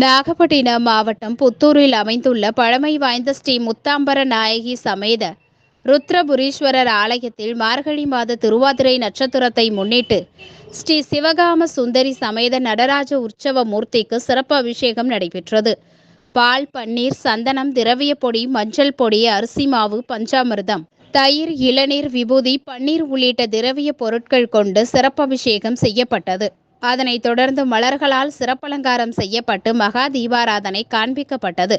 நாகப்பட்டினம் மாவட்டம் புத்தூரில் அமைந்துள்ள பழமை வாய்ந்த ஸ்ரீ முத்தாம்பர நாயகி சமேத ருத்ரபுரீஸ்வரர் ஆலயத்தில் மார்கழி மாத திருவாதிரை நட்சத்திரத்தை முன்னிட்டு ஸ்ரீ சிவகாம சுந்தரி சமேத நடராஜ உற்சவ மூர்த்திக்கு சிறப்பு அபிஷேகம் நடைபெற்றது. பால், பன்னீர், சந்தனம், திரவிய பொடி, மஞ்சள் பொடி, அரிசி மாவு, பஞ்சாமிர்தம், தயிர், இளநீர், விபூதி, பன்னீர் உள்ளிட்ட திரவிய பொருட்கள் கொண்டு சிறப்பு அபிஷேகம் செய்யப்பட்டது. அதனைத் தொடர்ந்து மலர்களால் சிறப்பலங்காரம் செய்யப்பட்டு மகா தீபாராதனை காண்பிக்கப்பட்டது.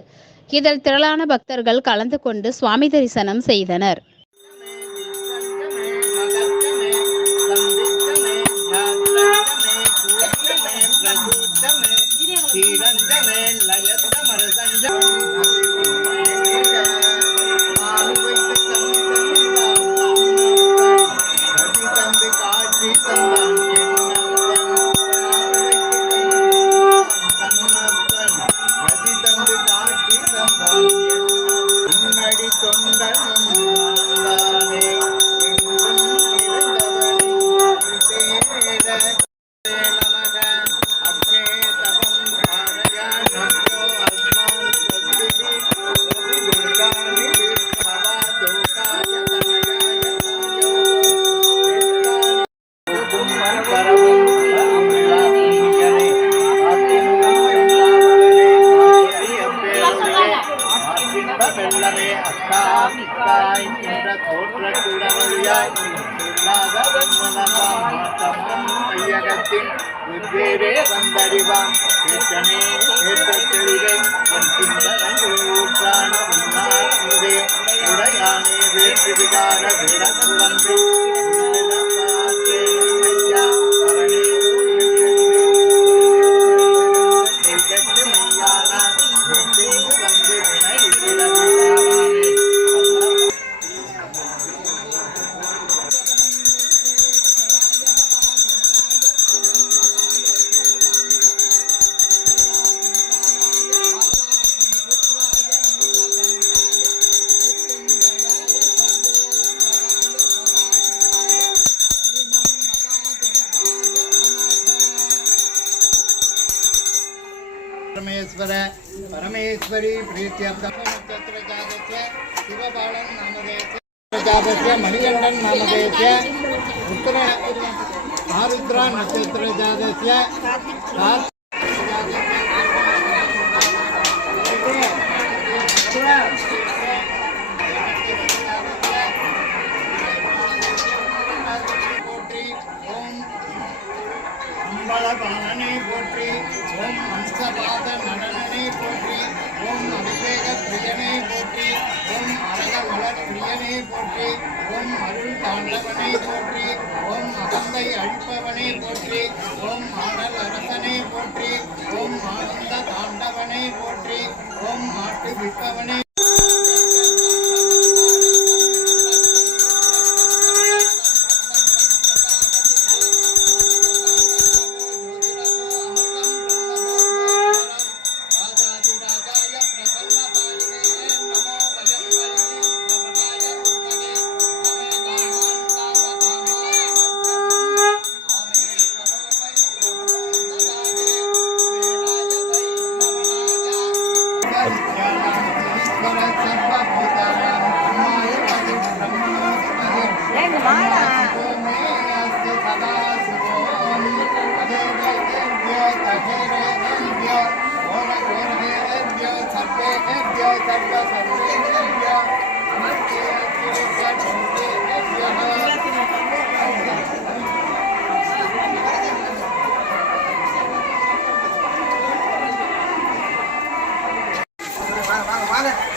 இதில் திரளான பக்தர்கள் கலந்து கொண்டு சுவாமி தரிசனம் செய்தனர். வெள்ளமே அக்காய் என்ற தோற்றத்துடனொழியாய் ஐயகத்தின் வெவ்வேறே வந்தறிவான் கேட்டனே கேட்ட தெளிவே என் சிந்தனையில் ஊற்றான உன்னாரே உடையானே வேற்று விகார விடக்கு வந்து परमेश्वरी प्रीत्यर्थम नक्षत्र जातस्य शिवबालन नामधेयस्य जातस्य मणिकंठन नामधेयस्य उत्तर आरुद्रा नक्षत्र जातस्य अंबलबालने पोट्री ओम हंसपाद நடனனே போற்றி ஓம் அபிஷேக பிரியனே போற்றி ஓம் அரக மலர் பிரியனே போற்றி ஓம் அருள் தாண்டவனே போற்றி ஓம் அகந்தை அழிப்பவனே போற்றி ஓம் ஆடல் அரசனே போற்றி ஓம் ஆனந்த தாண்டவனே போற்றி ஓம் ஆட்டு விற்பவனே Vale.